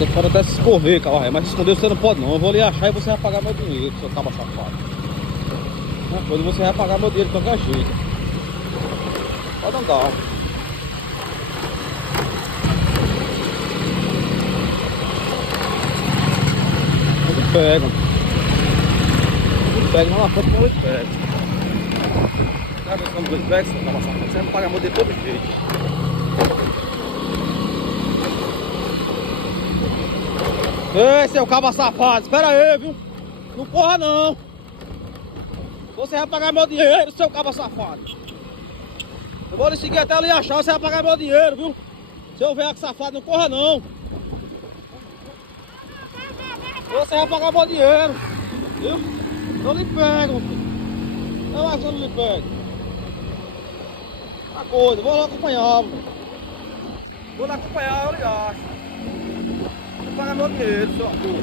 Você pode até se escorrer, cara, mas se esconder você não pode não. Eu vou lhe achar e você vai pagar meu dinheiro, seu cabo safado. Depois você vai pagar meu dinheiro de qualquer jeito. Pode andar. Ele pega. Ele pega lá na frente, mas ele pega. Sabe quando ele pega, seu cabo safado? Você vai pagar meu dinheiro de todo jeito. Ei, seu cabo safado, espera aí, viu? Não corra não. Você vai pagar meu dinheiro, seu cabo safado. Eu vou lhe seguir até ali achar, você vai pagar meu dinheiro, viu? Seu velho safado, não corra não. Você vai pagar meu dinheiro, viu? Eu lhe pego, filho. Eu acho que eu não lhe pego. Uma coisa, vou lá acompanhar, mano. Vou lá acompanhar, eu lhe acho. Você paga meu dinheiro, seu ator.